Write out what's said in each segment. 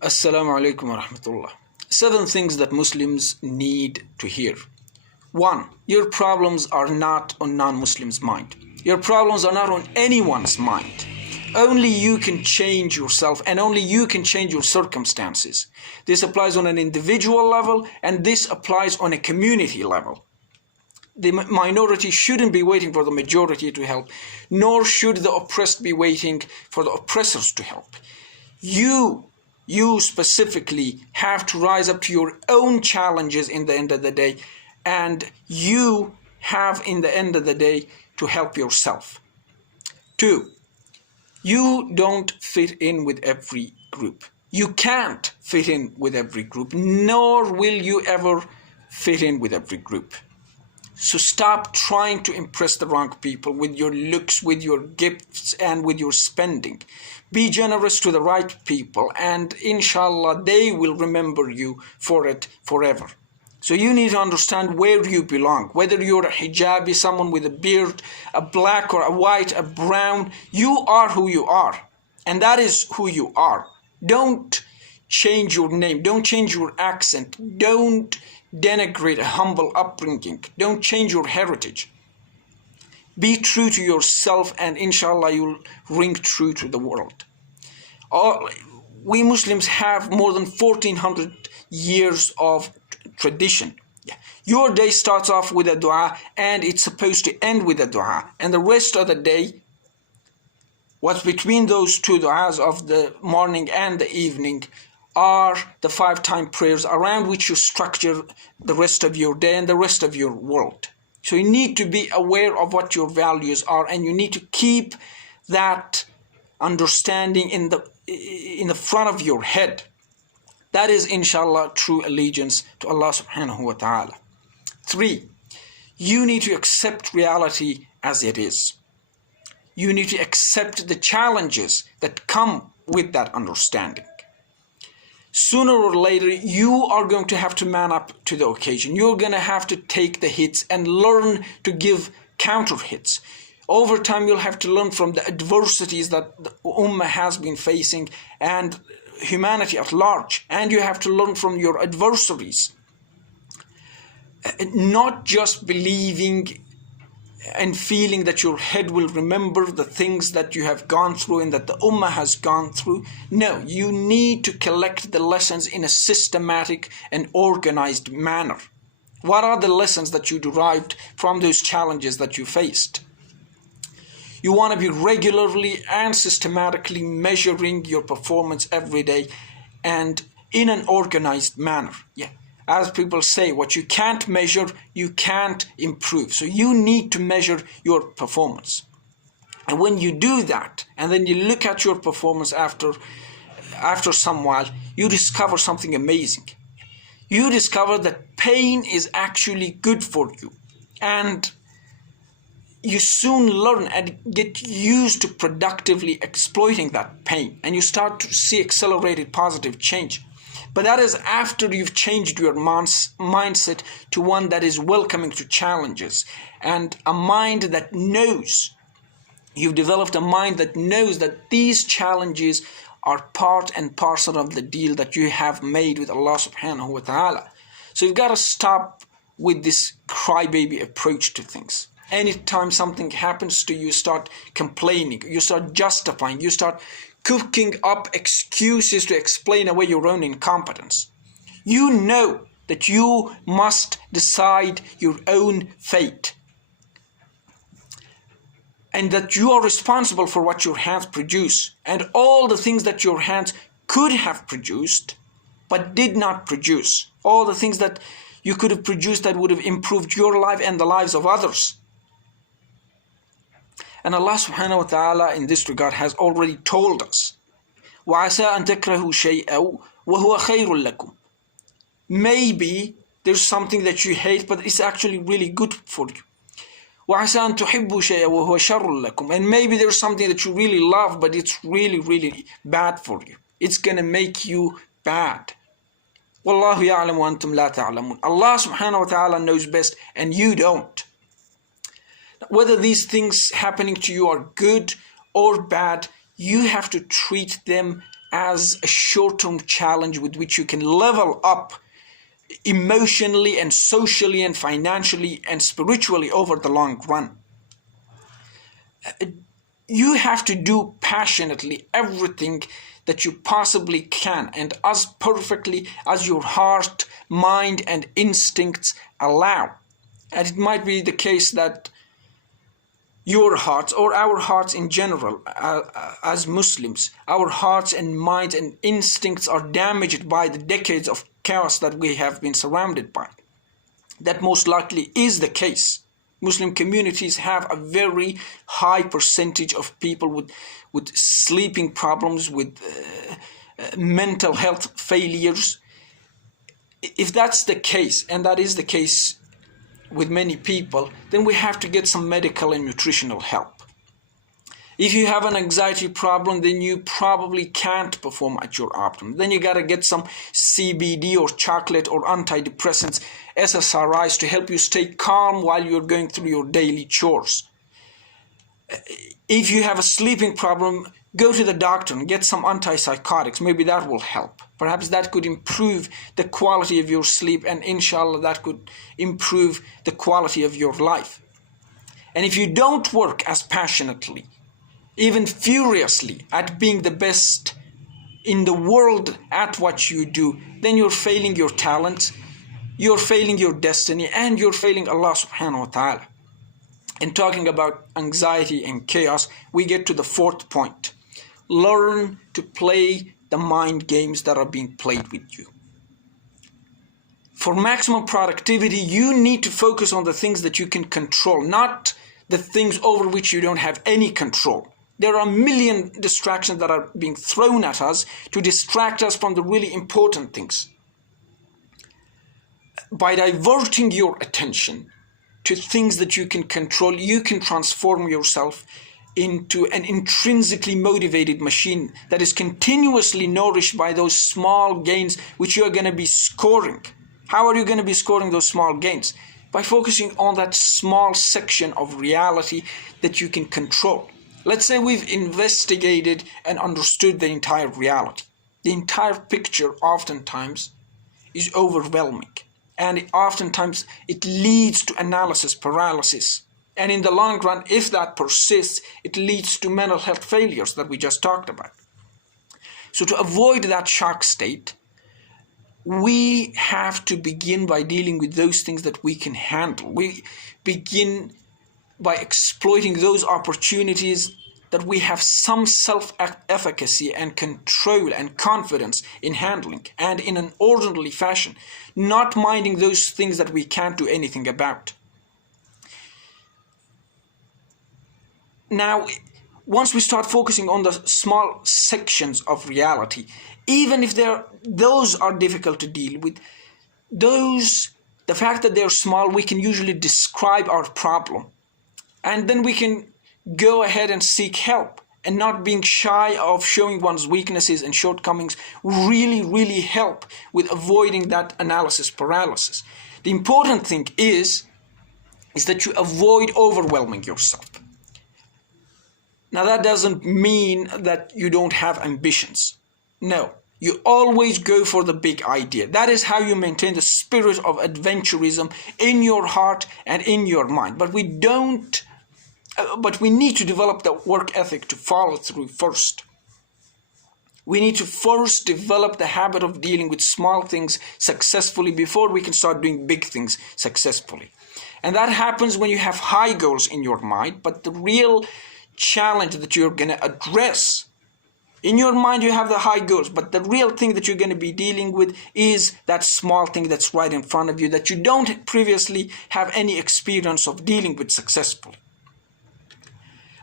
Assalamu alaikum wa rahmatullah. 7 things that Muslims need to hear. 1. Your problems are not on non-Muslims' mind. Your problems are not on anyone's mind. Only you can change yourself and only you can change your circumstances. This applies on an individual level and this applies on a community level. The minority shouldn't be waiting for the majority to help, nor should the oppressed be waiting for the oppressors to help. You specifically have to rise up to your own challenges in the end of the day, and you have in the end of the day to help yourself. 2. You don't fit in with every group. You can't fit in with every group, nor will you ever fit in with every group. So stop trying to impress the wrong people with your looks, with your gifts, and with your spending. Be generous to the right people, and inshallah, they will remember you for it forever. So you need to understand where you belong. Whether you're a hijabi, someone with a beard, a black or a white, a brown, you are who you are. And that is who you are. Don't change your name. Don't change your accent. Don't denigrate a humble upbringing. Don't change your heritage. Be true to yourself, and inshallah you'll ring true to the world. We Muslims have more than 1400 years of tradition. Your day starts off with a dua and it's supposed to end with a dua, and the rest of the day, what's between those two duas of the morning and the evening, are the 5-time prayers around which you structure the rest of your day and the rest of your world. So you need to be aware of what your values are, and you need to keep that understanding in the front of your head. That is inshallah true allegiance to Allah subhanahu wa ta'ala. 3. You need to accept reality as it is. You need to accept the challenges that come with that understanding. Sooner or later, you are going to have to man up to the occasion. You're going to have to take the hits and learn to give counter hits. Over time, you'll have to learn from the adversities that the Ummah has been facing and humanity at large. And you have to learn from your adversaries. Not just believing and feeling that your head will remember the things that you have gone through and that the Ummah has gone through. No, you need to collect the lessons in a systematic and organized manner. What are the lessons that you derived from those challenges that you faced? You want to be regularly and systematically measuring your performance every day and in an organized manner. As people say, what you can't measure, you can't improve. So you need to measure your performance. And when you do that, and then you look at your performance after some while, you discover something amazing. You discover that pain is actually good for you. And you soon learn and get used to productively exploiting that pain. And you start to see accelerated positive change. But that is after you've changed your mindset to one that is welcoming to challenges, and a mind that knows. You've developed a mind that knows that these challenges are part and parcel of the deal that you have made with Allah subhanahu wa ta'ala. So you've got to stop with this crybaby approach to things. Anytime something happens to you, you start complaining, you start justifying, you start cooking up excuses to explain away your own incompetence. You know that you must decide your own fate, and that you are responsible for what your hands produce, and all the things that your hands could have produced but did not produce, all the things that you could have produced that would have improved your life and the lives of others. And Allah subhanahu wa ta'ala in this regard has already told us, وَعَسَىٰ أَن تَكْرَهُوا شَيْئًا وَهُوَ خَيْرٌ لَكُمْ. Maybe there's something that you hate, but it's actually really good for you. وَعَسَىٰ أَن تُحِبُّوا شَيْئًا وَهُوَ شَرٌ لَكُمْ. And maybe there's something that you really love, but it's really, really bad for you. It's going to make you bad. وَاللَّهُ يَعْلَمُ وَأَنْتُمْ لَا تَعْلَمُونَ. Allah subhanahu wa ta'ala knows best, and you don't. Whether these things happening to you are good or bad, you have to treat them as a short-term challenge with which you can level up emotionally and socially and financially and spiritually over the long run. You have to do passionately everything that you possibly can and as perfectly as your heart, mind, and instincts allow. And it might be the case that your hearts, or our hearts in general, as Muslims, our hearts and minds and instincts are damaged by the decades of chaos that we have been surrounded by. That most likely is the case. Muslim communities have a very high percentage of people with sleeping problems, with mental health failures. If that's the case, and that is the case with many people, then we have to get some medical and nutritional help. If you have an anxiety problem, then you probably can't perform at your optimum. Then you gotta get some CBD or chocolate or antidepressants, SSRIs, to help you stay calm while you're going through your daily chores. If you have a sleeping problem, go to the doctor and get some antipsychotics. Maybe that will help. Perhaps that could improve the quality of your sleep, and inshallah that could improve the quality of your life. And if you don't work as passionately, even furiously, at being the best in the world at what you do, then you're failing your talents, you're failing your destiny, and you're failing Allah subhanahu wa ta'ala. And talking about anxiety and chaos, we get to the fourth point. Learn to play the mind games that are being played with you. For maximum productivity, you need to focus on the things that you can control, not the things over which you don't have any control. There are a million distractions that are being thrown at us to distract us from the really important things. By diverting your attention to things that you can control, you can transform yourself into an intrinsically motivated machine that is continuously nourished by those small gains which you are going to be scoring. How are you going to be scoring those small gains? By focusing on that small section of reality that you can control. Let's say we've investigated and understood the entire reality. The entire picture oftentimes is overwhelming, and oftentimes it leads to analysis paralysis. And in the long run, if that persists, it leads to mental health failures that we just talked about. So to avoid that shock state, we have to begin by dealing with those things that we can handle. We begin by exploiting those opportunities that we have some self-efficacy and control and confidence in handling, and in an orderly fashion, not minding those things that we can't do anything about. Now, once we start focusing on the small sections of reality, even if those are difficult to deal with, the fact that they're small, we can usually describe our problem. And then we can go ahead and seek help, and not being shy of showing one's weaknesses and shortcomings really help with avoiding that analysis paralysis. The important thing is that you avoid overwhelming yourself. Now, that doesn't mean that you don't have ambitions. No, you always go for the big idea. That is how you maintain the spirit of adventurism in your heart and in your mind. But we need to develop the work ethic to follow through first. We need to first develop the habit of dealing with small things successfully before we can start doing big things successfully. And that happens when you have high goals in your mind, but the real challenge that you're going to address, in your mind you have the high goals, but the real thing that you're going to be dealing with is that small thing that's right in front of you that you don't previously have any experience of dealing with successfully.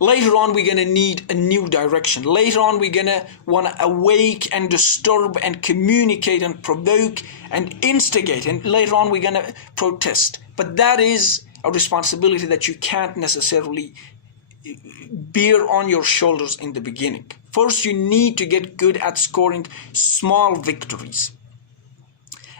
Later on, we're going to need a new direction. Later on, we're going to want to awake and disturb and communicate and provoke and instigate. And later on, we're going to protest. But that is a responsibility that you can't necessarily bear on your shoulders in the beginning. First, you need to get good at scoring small victories.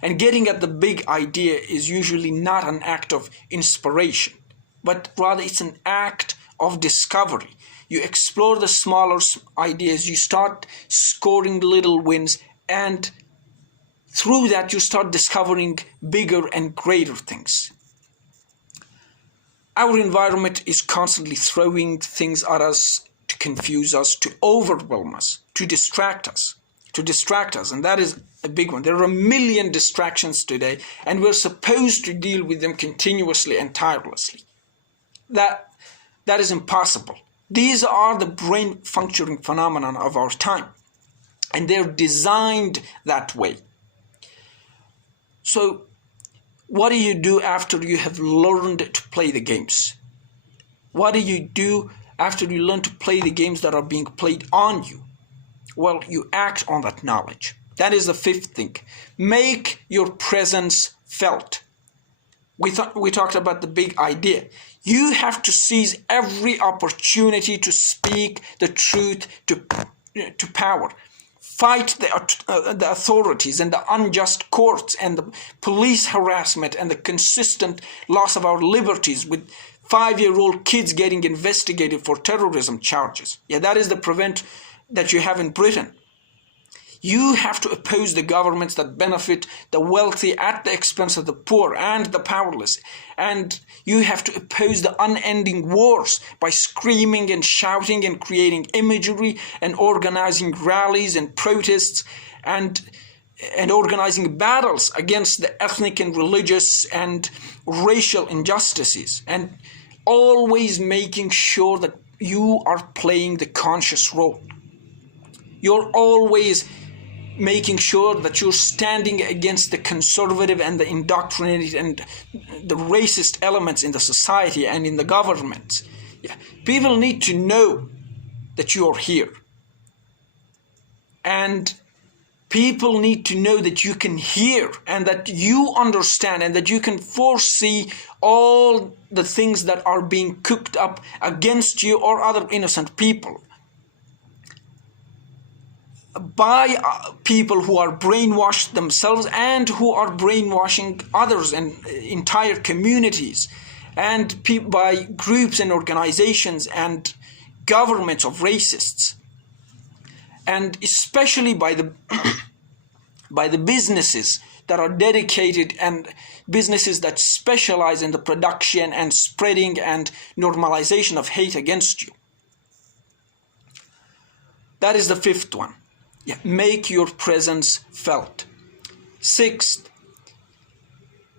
And getting at the big idea is usually not an act of inspiration, but rather it's an act of discovery. you explore the smaller ideas, you start scoring little wins, and through that you start discovering bigger and greater things. Our environment is constantly throwing things at us to confuse us, to overwhelm us, to distract us, and that is a big one. There are a million distractions today, and we're supposed to deal with them continuously and tirelessly. That is impossible. These are the brain functioning phenomenon of our time, and they're designed that way. So what do you do after you have learned to play the games? What do you do after you learn to play the games that are being played on you? Well, you act on that knowledge. That is the fifth thing. Make your presence felt. We talked about the big idea. You have to seize every opportunity to speak the truth to power. Fight the authorities and the unjust courts and the police harassment and the consistent loss of our liberties, with 5-year-old kids getting investigated for terrorism charges. Yeah, that is the prevent that you have in Britain. You have to oppose the governments that benefit the wealthy at the expense of the poor and the powerless. And you have to oppose the unending wars by screaming and shouting and creating imagery and organizing rallies and protests and organizing battles against the ethnic and religious and racial injustices, and always making sure that you are playing the conscious role. You're always making sure that you're standing against the conservative and the indoctrinated and the racist elements in the society and in the government. Yeah. People need to know that you are here. And people need to know that you can hear and that you understand and that you can foresee all the things that are being cooked up against you or other innocent people by people who are brainwashed themselves and who are brainwashing others and entire communities, and by groups and organizations and governments of racists, and especially by the businesses that are dedicated and businesses that specialize in the production and spreading and normalization of hate against you. That is the fifth one. Yeah, make your presence felt. Sixth,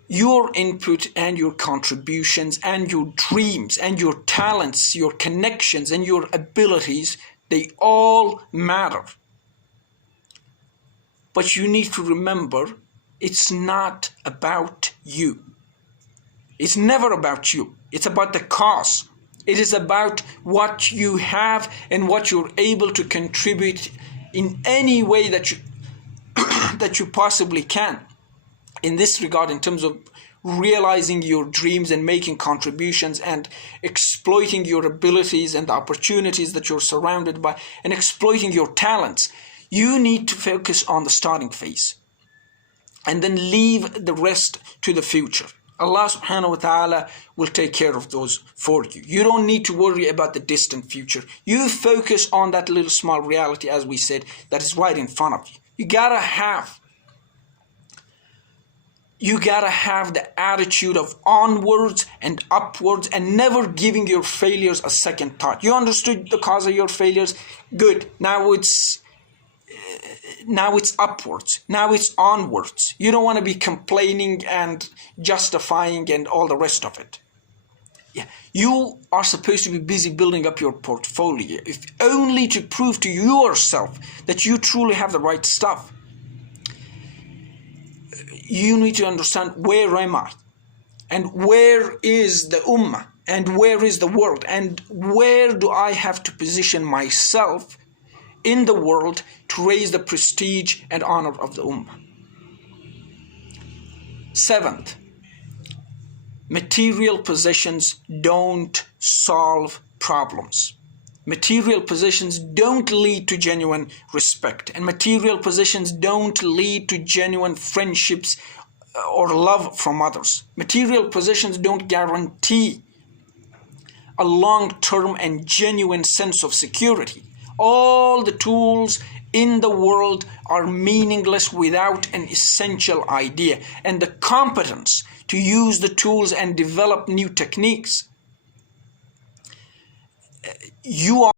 your input and your contributions and your dreams and your talents, your connections and your abilities, they all matter. But you need to remember, it's not about you. It's never about you. It's about the cause. It is about what you have and what you're able to contribute in any way that you that you possibly can. In this regard, in terms of realizing your dreams and making contributions and exploiting your abilities and the opportunities that you're surrounded by and exploiting your talents, you need to focus on the starting phase and then leave the rest to the future. Allah subhanahu wa ta'ala will take care of those for you. You don't need to worry about the distant future. You focus on that little small reality, as we said, that is right in front of you. You gotta have the attitude of onwards and upwards and never giving your failures a second thought. You understood the cause of your failures? Good. Now it's upwards. Now it's onwards. You don't want to be complaining and justifying and all the rest of it. Yeah, you are supposed to be busy building up your portfolio, if only to prove to yourself that you truly have the right stuff. You need to understand, where am I? And where is the ummah? And where is the world? And where do I have to position myself in the world to raise the prestige and honor of the ummah? Seventh, material possessions don't solve problems. Material possessions don't lead to genuine respect, and material possessions don't lead to genuine friendships or love from others. Material possessions don't guarantee a long-term and genuine sense of security. All the tools in the world are meaningless without an essential idea and the competence to use the tools and develop new techniques. You are